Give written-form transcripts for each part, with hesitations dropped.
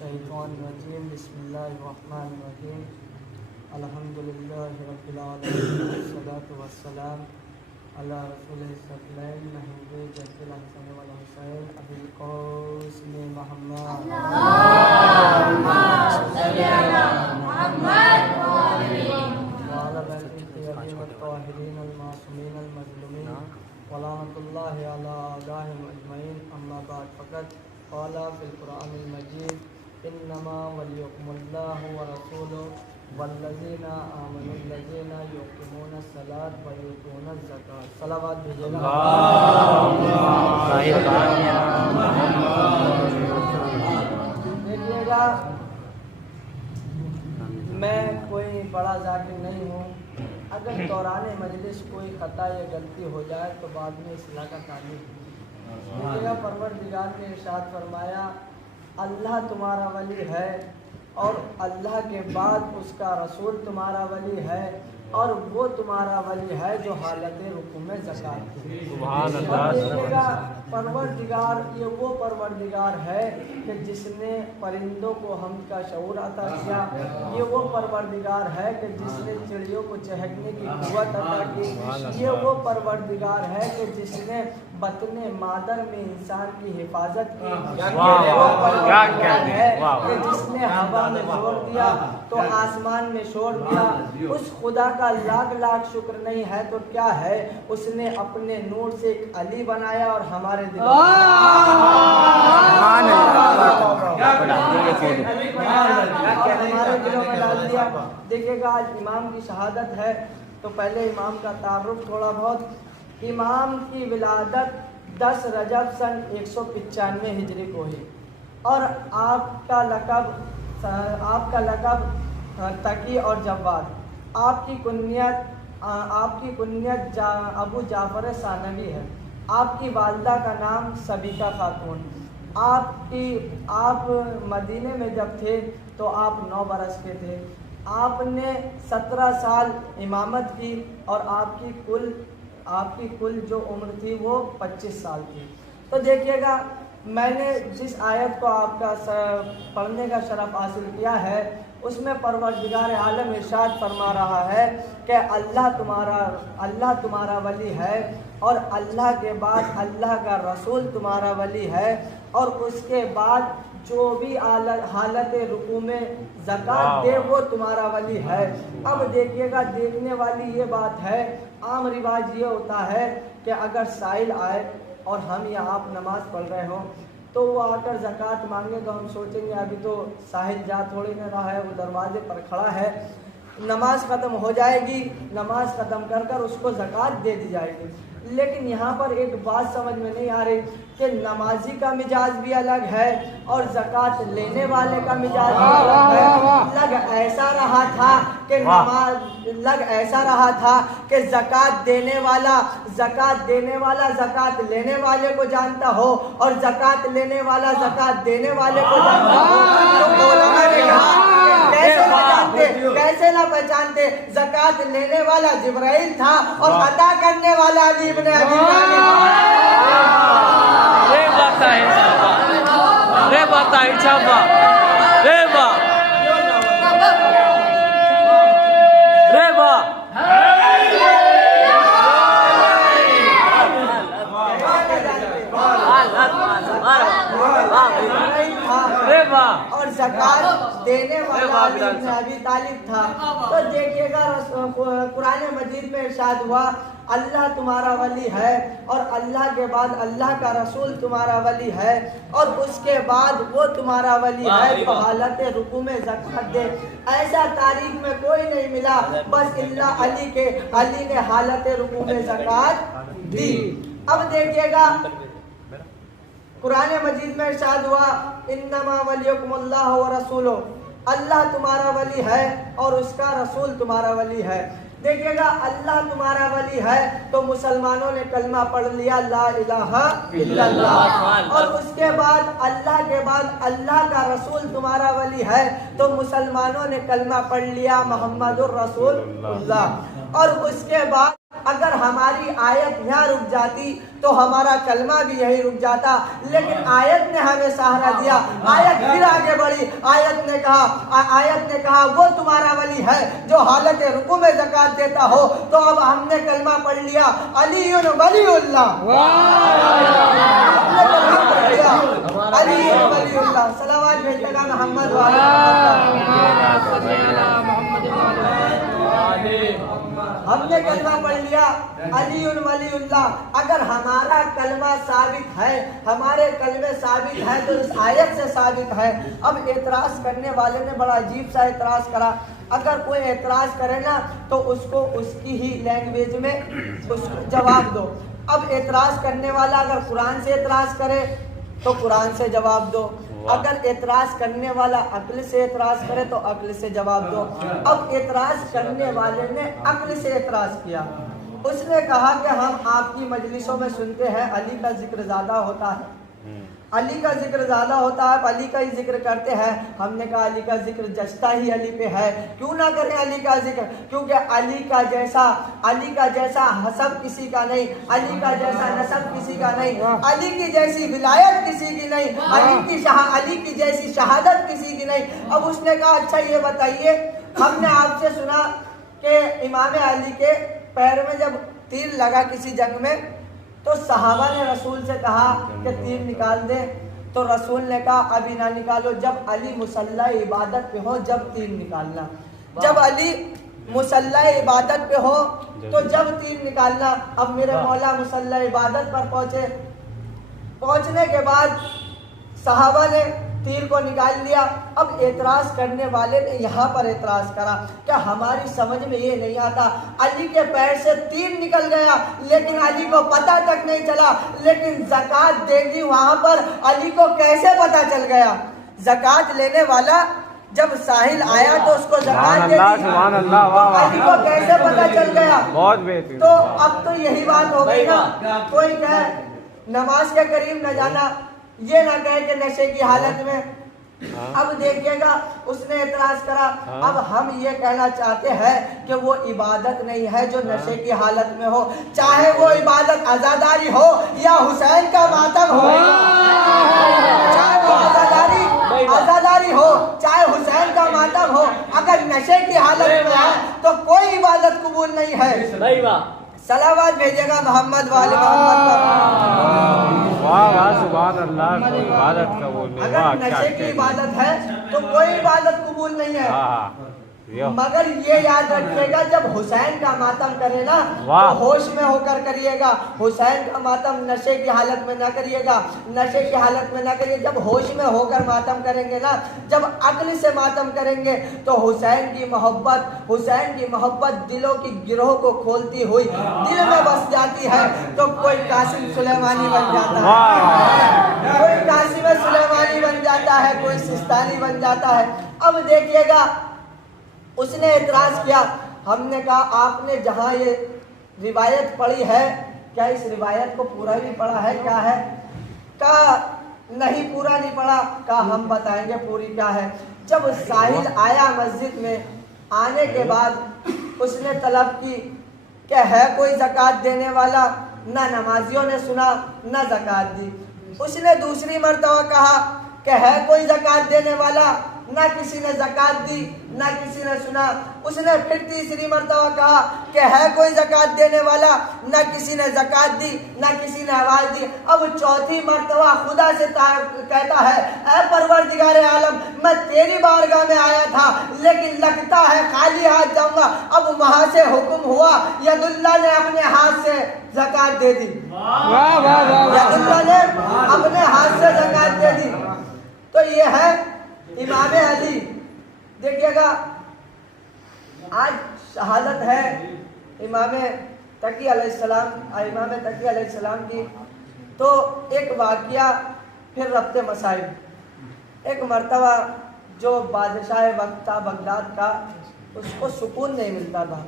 शैतानिर्रजीम बिस्मिल्लाहिर्रहमानिर्रहीम अल्हम्दुलिल्लाहि रब्बिल आलमीन वस्सलातु वस्सलाम अला रसूलिहिस सकलैन महबूब जद्दिल हसन वल हुसैन अबुल क़ासिम मुहम्मद अल्लाहुम्मा सल्लि अला मुहम्मद व अला आलिहि ताहिरीन अल मासूमीन अल मज़लूमीन व लानतुल्लाहि अला आदाहिम अजमईन अम्मा बाद फ़क़त क़ाला फ़िल क़ुरआनिल मजीद इन्नमा वलियुकुमुल्लाहु व रसूलुहु वल्लज़ीना आमनुल्लज़ीना युक़ीमूनस सलात व यूतूनज़ ज़कात। सलावत भेजिएगा। देखिएगा, मैं कोई बड़ा ज़ाकिर नहीं हूँ। अगर दौराने मजलिस कोई ख़ता या गलती हो जाए तो बाद में इस्लाह का ताल्लुक़ है। देखिएगा, परवरदिगार ने इरशाद फरमाया, अल्लाह तुम्हारा वली है और अल्लाह के बाद उसका रसूल तुम्हारा वली है और वो तुम्हारा वली है जो हालत रुकू में ज़कात देखिएगा। परवरदिगार ये वो परवरदिगार है कि जिसने परिंदों को हमद का शऊर अता किया। ये वो परवरदिगार है कि जिसने चिड़ियों को चहकने की क़ुव्वत अता की। ये वो परवरदिगार है कि जिसने बतने मादर में इंसान की हिफाजत की। ये वो परवरदिगार है कि जिसने हवा में छोड़ दिया तो आसमान में छोड़ दिया। उस खुदा का लाख लाख शुक्र नहीं है तो क्या है, उसने अपने नूर से एक अली बनाया और हमारे दिलों में डाल दिया। देखिएगा, आज इमाम की शहादत है तो पहले इमाम का तारुफ थोड़ा बहुत। इमाम की विलादत 10 रजब सन 195 हिजरी को हुई और आपका लक़ब तकी और जव्वाद। आपकी कुन्नियत अबू जाफ़र सानवी है। आपकी वालदा का नाम सबीका खातून। आप मदीने में जब थे तो आप 9 बरस के थे। आपने 17 साल इमामत की और आपकी कुल जो उम्र थी वो 25 साल थी। तो देखिएगा, मैंने जिस आयत को आपका पढ़ने का शरफ हासिल किया है उसमें परवरदिगार आलम इरशाद फरमा रहा है कि अल्लाह तुम्हारा वली है और अल्लाह के बाद अल्लाह का रसूल तुम्हारा वली है और उसके बाद जो भी हालत रुकू में ज़कात दे वो तुम्हारा वली है। अब देखिएगा, देखने वाली ये बात है, आम रिवाज ये होता है कि अगर साइल आए और हम या आप नमाज पढ़ रहे हों तो वो आकर ज़कात मांगे तो हम सोचेंगे अभी तो साहिल जा थोड़ी न रहा है, वो दरवाजे पर खड़ा है, नमाज ख़त्म हो जाएगी, नमाज ख़त्म कर कर उसको ज़कात दे दी जाएगी। लेकिन यहाँ पर एक बात समझ में नहीं आ रही कि नमाजी का मिजाज भी अलग है और ज़कात लेने वाले का मिजाज भी अलग है। लग ऐसा रहा था कि ज़कात देने वाला ज़कात लेने वाले को जानता हो और ज़कात लेने वाला ज़कात देने वाले को जानता हो। कैसे ना पहचानते, ज़कात लेने वाला जिब्राइल था और अता करने वाला अली इब्न अबी तालिब। और ज़कात देने वाला अली इब्न अबी तालिब था। तो देखिएगा, कुरान मजीद में इरशाद हुआ, अल्लाह तुम्हारा वली है और अल्लाह के बाद अल्लाह का रसूल तुम्हारा वली है और उसके बाद वो तुम्हारा वली है तो हालत रुकू में ज़कात दे। ऐसा तारीख में कोई नहीं मिला बस इल्ला अली ने हालत रुकू में ज़कात दी। अब देखिएगा, कुरान मजीद में इरशाद हुआ, इन्नमा वलियुकुमुल्लाहु व रसूलुहु, अल्लाह तुम्हारा वली है और उसका रसूल तुम्हारा वली है। देखिएगा, अल्लाह तुम्हारा वली है तो मुसलमानों ने कलमा पढ़ लिया ला इलाहा इल्लल्लाह और उसके बाद अल्लाह का रसूल तुम्हारा वली है तो मुसलमानों ने कलमा पढ़ लिया मोहम्मदुर रसूलुल्लाह और उसके बाद अगर हमारी आयत यहाँ रुक जाती तो हमारा कलमा भी यही रुक जाता, लेकिन आयत ने हमें सहारा दिया। आयत फिर आगे बढ़ी, आयत ने कहा वो तुम्हारा वली है जो हालत रुकू में ज़कात देता हो। तो अब हमने कलमा पढ़ लिया, अलीयुन वलीउल्लाह, अलीयुन वलीउल्लाह। सलावत भेजेगा मोहम्मद वाले हमने कलमा पढ़ लिया अलीउन वलीउल्लाह। अगर हमारा कलमा साबित है, हमारे कलमे साबित है तो इस आयत से साबित है। अब एतराज़ करने वाले ने बड़ा अजीब सा एतराज़ करा। अगर कोई एतराज़ करे ना तो उसको उसकी ही लैंग्वेज में उसको जवाब दो। अब एतराज़ करने वाला अगर कुरान से एतराज़ करे तो कुरान से जवाब दो, अगर एतराज़ करने वाला अक्ल से एतराज़ करे तो अक्ल से जवाब दो। अब एतराज़ करने वाले ने अक्ल से एतराज़ किया। उसने कहा कि हम आपकी मजलिसों में सुनते हैं अली का जिक्र ज़्यादा होता है, अली का जिक्र ज़्यादा होता है, अली का ही जिक्र करते हैं। हमने कहा अली का जिक्र जचता ही अली पे है, क्यों ना करें अली का जिक्र, क्योंकि अली का जैसा हसब किसी का नहीं, अली का जैसा नसब किसी का नहीं, अली की जैसी विलायत किसी की नहीं, अली की जैसी शहादत किसी की नहीं। अब उसने कहा अच्छा ये बताइए, हमने आपसे सुना कि इमाम अली के पैर में जब तीर लगा किसी जंग में तो सहाबा ने रसूल से कहा कि तीर निकाल दे, तो रसूल ने कहा अभी ना निकालो, जब अली मुसल्ला इबादत पे हो जब तीर निकालना, जब अली मुसल्ला इबादत पे हो तो जब तीर निकालना। अब मेरे मौला मुसल्ला इबादत पर पहुंचने के बाद सहाबा ने तीर को निकाल लिया। अब एतराज़ करने वाले ने यहाँ पर एतराज़ करा कि हमारी समझ में ये नहीं आता, अली के पैर से तीर निकल गया लेकिन अली को पता तक नहीं चला, लेकिन ज़कात देगी वहाँ पर अली को कैसे पता चल गया? ज़कात लेने वाला जब साहिल आया तो उसको ज़कात दे दी, तो अली को कैसे पता चल गया? बहुत बेहतरीन। तो अब तो यही बात हो गई ना, कोई कहे नमाज के करीब न जाना, ये ना कहे कि नशे की हालत में। अब देखिएगा उसने एतराज करा। अब हम ये कहना चाहते हैं कि वो इबादत नहीं है जो नशे की हालत में हो, चाहे वो इबादत आजादारी हो या हुसैन का मातम हो, चाहे वो आजादारी हो चाहे हुसैन का मातम हो, अगर नशे की हालत में है तो कोई इबादत कबूल नहीं है। सलावत भेजेगा मोहम्मद वाले मोहम्मद पर। वाह वाह सुभान अल्लाह, इबादत कबूल नहीं। अगर नशे की इबादत है तो कोई इबादत कबूल नहीं है। मगर ये याद रखिएगा जब हुसैन का मातम करे ना तो होश में होकर करिएगा, हुसैन का मातम नशे की हालत में ना करिएगा, नशे की हालत में ना करिए। जब होश में होकर मातम करेंगे ना, जब अक्ल से मातम करेंगे तो हुसैन की मोहब्बत दिलों की गिरोह को खोलती हुई दिल में बस जाती है। तो कोई कासिम सुलेमानी बन जाता है, कोई कासिम सुलेमानी बन जाता है, कोई सिस्तानी बन जाता है। अब देखिएगा उसने एतराज़ किया। हमने कहा आपने जहाँ ये रिवायत पढ़ी है क्या इस रिवायत को पूरा भी पढ़ा है क्या है? कहा नहीं पूरा नहीं पढ़ा। कहा हम बताएंगे पूरी क्या है। जब साहिल आया मस्जिद में, आने के बाद उसने तलब की कि है कोई ज़कात देने वाला, ना नमाजियों ने सुना ना ज़कात दी। उसने दूसरी मर्तबा कहा कि है कोई ज़कात देने वाला, ना किसी ने ज़कात दी ना किसी ने सुना। उसने फिर तीसरी मर्तबा कहा कि है कोई ज़कात देने वाला, ना किसी ने ज़कात दी ना किसी ने आवाज़ दी। अब चौथी मर्तबा खुदा से कहता है ऐ परवरदिगार आलम, मैं तेरी बारगाह में आया था लेकिन लगता है खाली हाथ जाऊंगा। अब वहां से हुक्म हुआ, यदुल्ला ने अपने हाथ से ज़कात दे दी, यदुल्ला ने अपने हाथ से ज़कात दे दी। तो ये है इमाम अली। देखिएगा आज शहादत है इमाम तकी अलैहिस्सलाम की। तो एक वाक़या फिर रब्ते मसाइब। एक मर्तबा जो बादशाह वक्त था बगदाद का, उसको सुकून नहीं मिलता था,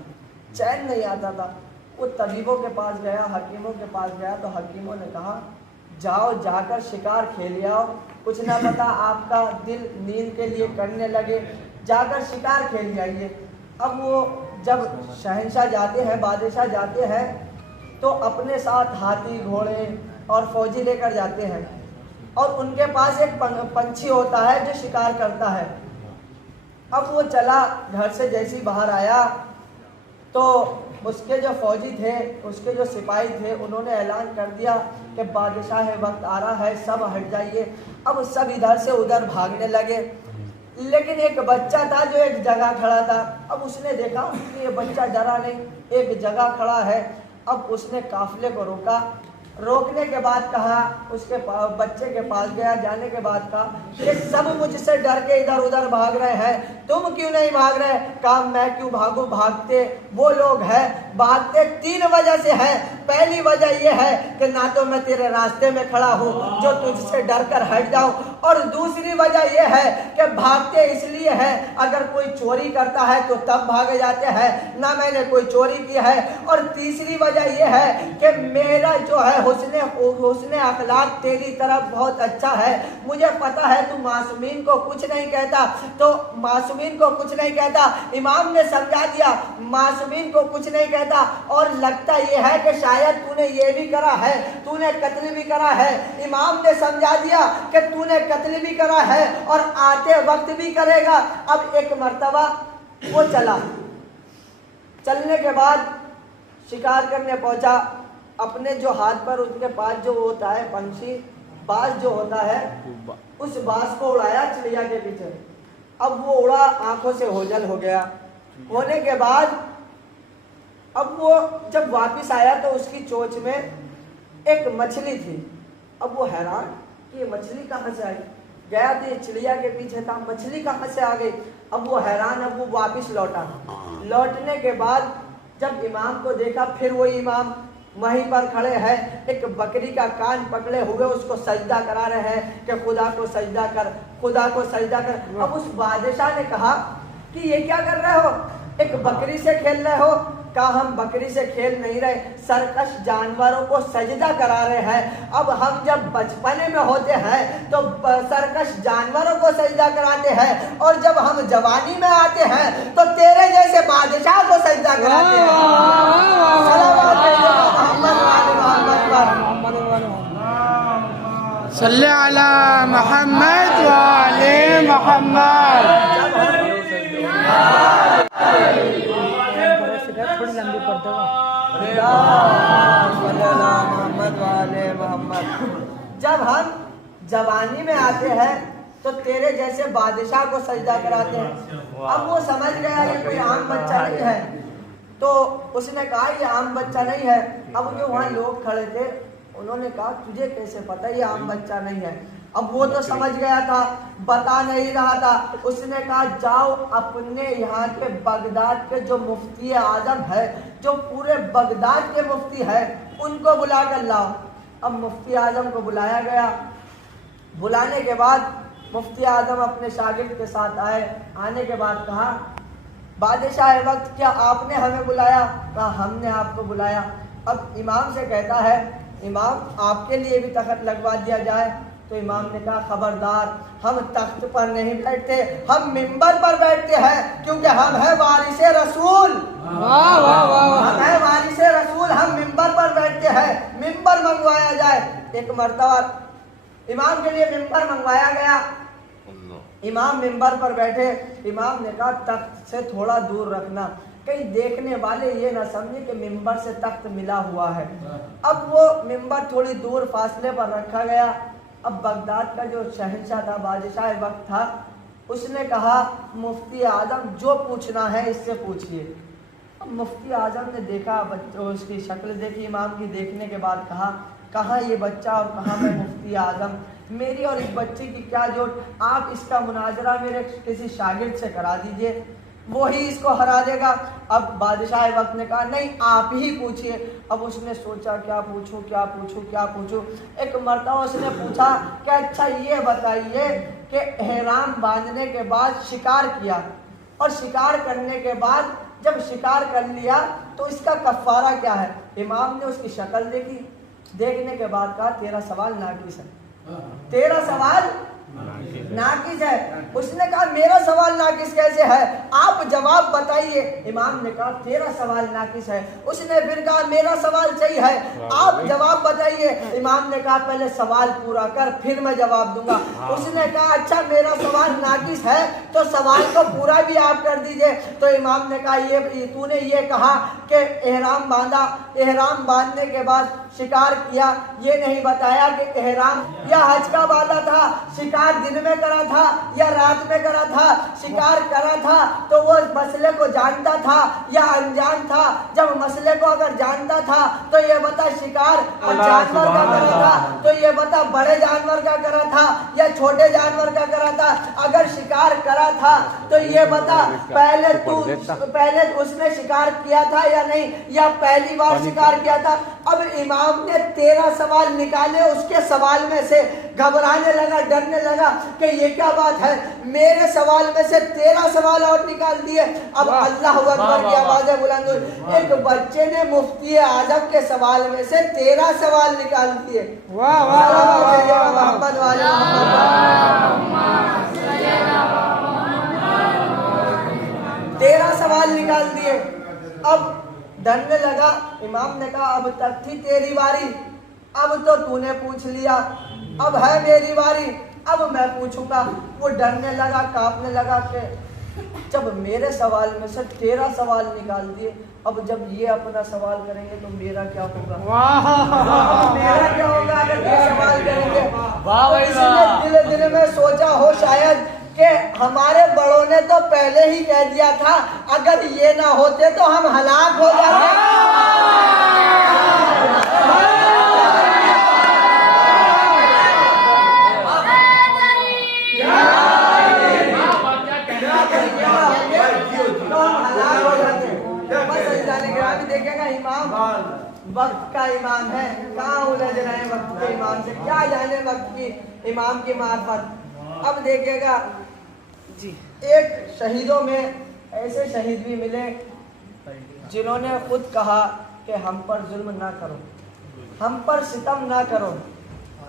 चैन नहीं आता था। वो तबीबों के पास गया, हकीमों के पास गया तो हकीमों ने कहा जाओ जाकर शिकार खेल आओ, कुछ ना पता आपका दिल नींद के लिए करने लगे, जाकर शिकार खेल आइए। अब वो जब शहंशाह जाते हैं, बादशाह जाते हैं तो अपने साथ हाथी घोड़े और फौजी लेकर जाते हैं और उनके पास एक पंछी होता है जो शिकार करता है। अब वो चला, घर से जैसे ही बाहर आया तो उसके जो फौजी थे, उसके जो सिपाही थे, उन्होंने ऐलान कर दिया कि बादशाह वक्त आ रहा है, सब हट जाइए। अब सब इधर से उधर भागने लगे, लेकिन एक बच्चा था जो एक जगह खड़ा था। अब उसने देखा कि ये बच्चा डरा नहीं, एक जगह खड़ा है। अब उसने काफिले को रोका, रोकने के बाद कहा, उसके बच्चे के पास गया, जाने के बाद कहा ये सब मुझसे डर के इधर उधर भाग रहे हैं, तुम क्यों नहीं भाग रहे? कहा मैं क्यों भागूं, भागते वो लोग हैं, भागते 3 वजह से है। पहली वजह ये है कि ना तो मैं तेरे रास्ते में खड़ा हूँ जो तुझसे डर कर हट जाऊं, और दूसरी वजह यह है कि भागते इसलिए है अगर कोई चोरी करता है तो तब भागे जाते हैं, ना मैंने कोई चोरी की है। और तीसरी वजह यह है कि मेरा जो है हुस्ने अखलाक तेरी तरफ बहुत अच्छा है, मुझे पता है तू मासूमीन को कुछ नहीं कहता, तो मासूमीन को कुछ नहीं कहता। इमाम ने समझा दिया मासूमीन को कुछ नहीं कहता, और लगता यह है कि शायद तूने ये भी करा है, तूने कत्ल भी करा है। इमाम ने समझा दिया कि तूने कत्ल भी करा है और आते वक्त भी करेगा। अब एक मर्तबा वो चला, चलने के बाद शिकार करने पहुंचा। अपने जो हाथ पर उसके पास जो होता है पंछी, बाज जो होता है, उस बाज को उड़ाया चिड़िया के पीछे। अब वो उड़ा, आंखों से ओझल हो गया। होने के बाद अब वो जब वापस आया तो उसकी चोंच में एक मछली थी। अब वो हैरान कि ये मछली कहाँ से आई, गया तो ये चिड़िया के पीछे था, मछली कहाँ से आ गई। अब वो हैरान, अब वो वापस लौटा। लौटने के बाद जब इमाम को देखा, फिर वही इमाम वहीं पर खड़े हैं, एक बकरी का कान पकड़े हुए उसको सजदा करा रहे हैं कि खुदा को सजदा कर, खुदा को सजदा कर। अब उस बादशाह ने कहा कि ये क्या कर रहे हो, एक बकरी से खेल रहे हो? कहा हम बकरी से खेल नहीं रहे, सरकश जानवरों को सजदा करा रहे हैं। अब हम जब बचपने में होते हैं तो सरकश जानवरों को सजदा कराते हैं, और जब हम जवानी में आते हैं तो तेरे जैसे बादशाह को सजदा कराते हैं। सल्ले अला मोहम्मद व आले मोहम्मद। थोड़ी लंबी कर दो। जब हम जवानी में आते हैं तो तेरे जैसे बादशाह को सजदा कराते हैं। अब वो समझ गया ये कोई आम बच्चा नहीं है, तो उसने कहा ये आम बच्चा नहीं है। अब जो वहाँ लोग खड़े थे उन्होंने कहा तुझे कैसे पता ये आम बच्चा नहीं है? अब वो तो समझ गया था, बता नहीं रहा था। उसने कहा जाओ अपने यहाँ के बगदाद के जो मुफ्ती आजम है, जो पूरे बगदाद के मुफ्ती है, उनको बुला कर लाओ। अब मुफ्ती आजम को बुलाया गया। बुलाने के बाद मुफ्ती आजम अपने शागिर्द के साथ आए। आने के बाद कहा बादशाह वक्त क्या आपने हमें बुलाया? कहा हमने आपको बुलाया। अब इमाम से कहता है इमाम आपके लिए भी तख्त लगवा दिया जाए। तो इमाम ने कहा खबरदार, हम तख्त पर नहीं बैठते, हम मिंबर पर बैठते हैं, क्योंकि हम है वारिसे रसूल। वाह वाह वाह। हम है वारिसे रसूल, हम मिंबर पर बैठते हैं। मिंबर मंगवाया जाए। एक मर्तबा इमाम के लिए मिंबर मंगवाया गया। इमाम मिंबर पर बैठे। इमाम ने कहा तख्त से थोड़ा दूर रखना, कहीं देखने वाले ये ना समझे कि मिंबर से तख्त मिला हुआ है। अब वो मिंबर थोड़ी दूर फासले पर रखा गया। अब बगदाद का जो शहंशाह था, बादशाह वक्त था, उसने कहा मुफ्ती आजम जो पूछना है इससे पूछिए। अब मुफ्ती आजम ने देखा, उसकी शक्ल देखी इमाम की, देखने के बाद कहा कहाँ ये बच्चा और कहाँ मैं मुफ्ती आजम, मेरी और इस बच्चे की क्या जोड़, आप इसका मुनाजरा मेरे किसी शागिर्द से करा दीजिए, वही इसको हरा देगा। अब बादशाह वक्त ने कहा नहीं आप ही पूछिए। अब उसने सोचा क्या पूछूं क्या पूछूं क्या पूछूं। एक मर्तबा उसने पूछा कि अच्छा ये बताइए कि एहराम बांधने के बाद शिकार किया, और शिकार करने के बाद जब शिकार कर लिया तो इसका कफ़ारा क्या है? इमाम ने उसकी शक्ल देखी, देखने के बाद कहा तेरा सवाल नाकिस है, तेरा सवाल नाकिस है। उसने कहा मेरा सवाल नाकिस कैसे है, आप जवाब बताइए। इमाम ने कहा तेरा सवाल नाकिस है। उसने फिर कहा मेरा सवाल सही है, आप जवाब बताइए। इमाम ने कहा पहले सवाल पूरा कर फिर मैं जवाब दूंगा। उसने कहा अच्छा मेरा सवाल नाकिस है तो सवाल को पूरा भी आप कर दीजिए। तो इमाम ने कहा ये तूने ये कहा कि एहराम बांधा, एहराम बांधने के बाद शिकार किया, ये नहीं बताया कि एहराम या हज का बांधा था, शिकार दिन में करा था या रात में करा था। शिकार करा था तो वो मसले को जानता था या अनजान था। जब मसले को अगर जानता था तो ये बता शिकार जानवर का करा था, तो ये बता बड़े जानवर का करा था या छोटे जानवर का करा था। अगर शिकार करा था तो ये बता पहले उसने शिकार किया था या नहीं, या पहली बार शिकार किया था। अब इमाम ने 13 सवाल निकाले, उसके सवाल में से घबराने लगा, डरने लगा कि ये क्या बात है, मेरे सवाल में से 13 सवाल और निकाल दिए। अब अल्लाह अकबर की आवाज़ें बुलंद हुई। एक बच्चे ने मुफ्ती आजम के सवाल में से 13 सवाल निकाल दिए। वाह वाह मोहम्मद वाले 13 सवाल निकाल दिए। अब डरने लगा। इमाम ने कहा अब तक थी तेरी बारी, अब तो तूने पूछ लिया, अब है मेरी बारी, अब मैं पूछूंगा। वो डरने लगा, कांपने लगा कि जब मेरे सवाल में से 13 सवाल निकाल दिए, अब जब ये अपना सवाल करेंगे तो मेरा क्या होगा, मेरा क्या होगा अगर ये सवाल करेंगे। तो इसने दिल में सोचा हो शायद कि हमारे बड़ों ने तो पहले ही कह दिया था अगर ये ना होते तो हम हलाक हो जाते। देखेगा इमाम वक्त का इमाम है, कहाँ उलझ रहे हैं वक्त के इमाम से, क्या जाने वक्त की इमाम की मार्फत। अब देखेगा जी एक शहीदों में ऐसे शहीद भी मिले जिन्होंने खुद कहा कि हम पर जुल्म ना करो, हम पर सितम ना करो,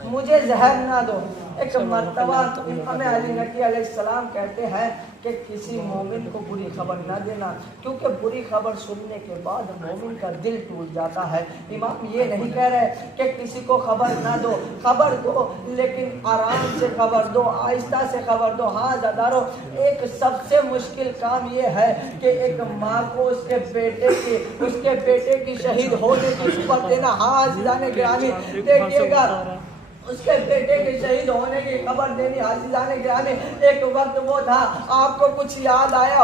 मुझे जहर ना दो। एक मर्तबा इमाम अली नकी अलैहिस्सलाम कहते हैं कि किसी मोमिन को बुरी खबर ना देना, क्योंकि बुरी खबर सुनने के बाद मोमिन का दिल टूट जाता है। इमाम ये नहीं कह रहे कि किसी को खबर ना दो, खबर दो लेकिन आराम से खबर दो, आहिस्ता से खबर दो। हाँ ज़दारो, एक सबसे मुश्किल काम ये है कि एक माँ को उसके बेटे की शहीद होने की खबर देना। हाँ अज़ीज़ान गिरामी देखिएगा, उसके बेटे के शहीद होने की खबर देनी। अज़ीज़ान गिरामी एक वक्त वो था, आपको कुछ याद आया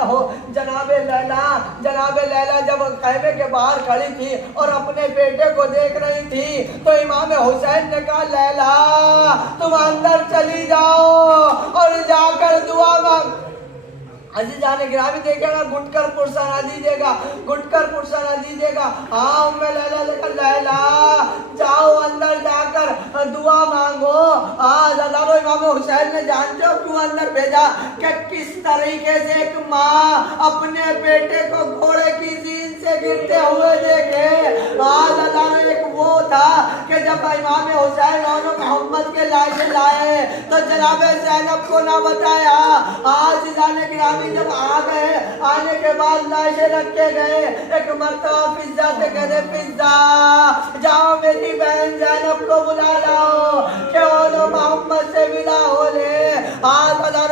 हो जनाबे लैला जब खैमे के बाहर खड़ी थी और अपने बेटे को देख रही थी तो इमाम हुसैन ने कहा लैला तुम अंदर चली जाओ और जाकर दुआ मांग। अज़ीज़ान गिरामी देखिएगा, घुटकर पुरसाना दीजिएगा। हाँ उम्मे लैला लेकर लैला जाओ अंदर जाकर दुआ मांगो। हाँ ज़दारो इमाम हुसैन ने जानते हो क्यों अंदर भेजा कि किस तरीके से एक माँ अपने बेटे को घोड़े की जीन से गिरते हुए देखे। हाँ ज़दारो एक वो था कि जब इमाम हुसैन और मोहम्मद के लाशें लाए तो जनाब ज़ैनब को ना बताया। अज़ीज़ान गिरामी जब आ गए, आने के बाद लाशें रखे गए, एक मर्तबा फिज़्ज़ा से कहते फिज़्ज़ा जाओ मेरी बहन ज़ैनब को बुला लाओ कि वो मोहम्मद से विदा हो ले।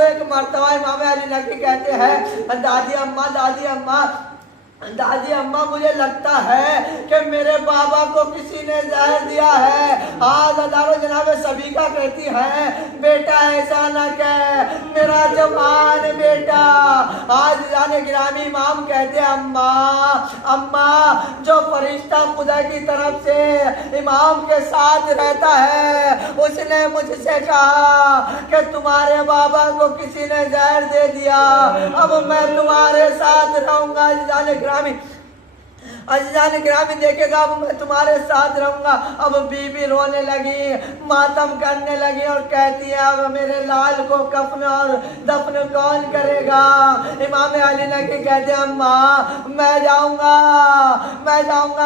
एक मर्तबा इमाम अली नकी कहते हैं दादी अम्मा मुझे लगता है कि मेरे बाबा को किसी ने जहर दिया है। जनाब सबीका कहती है बेटा ऐसा न कह, मेरा जवान बेटा। आज जाने गिरामी इमाम कहते हैं अम्मा जो फरिश्ता खुदा की तरफ से इमाम के साथ रहता है उसने मुझसे कहा कि तुम्हारे बाबा को किसी ने जहर दे दिया, अब मैं तुम्हारे साथ रहूंगा। जाने अज़ीज़ान गिरामी देखेगा, अब मैं तुम्हारे साथ रहूंगा। अब बीबी रोने लगी, मातम करने लगी और कहती है अब मेरे लाल को कफन और दफन कौन करेगा। इमाम अली नकी कहते हैं अम्मा मैं जाऊंगा,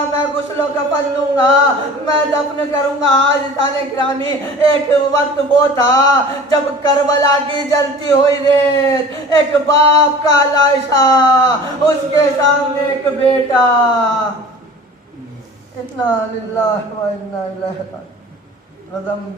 मैं गुस्लो कफन लूंगा, मैं दफन करूंगा। आज ताने गिरामी एक वक्त वो था जब करबला की जलती हुई रेत, एक बाप का लाशा, उसके सामने एक बेटा। इन्ना लिल्लाहि व इन्ना इलैहि राजिऊन।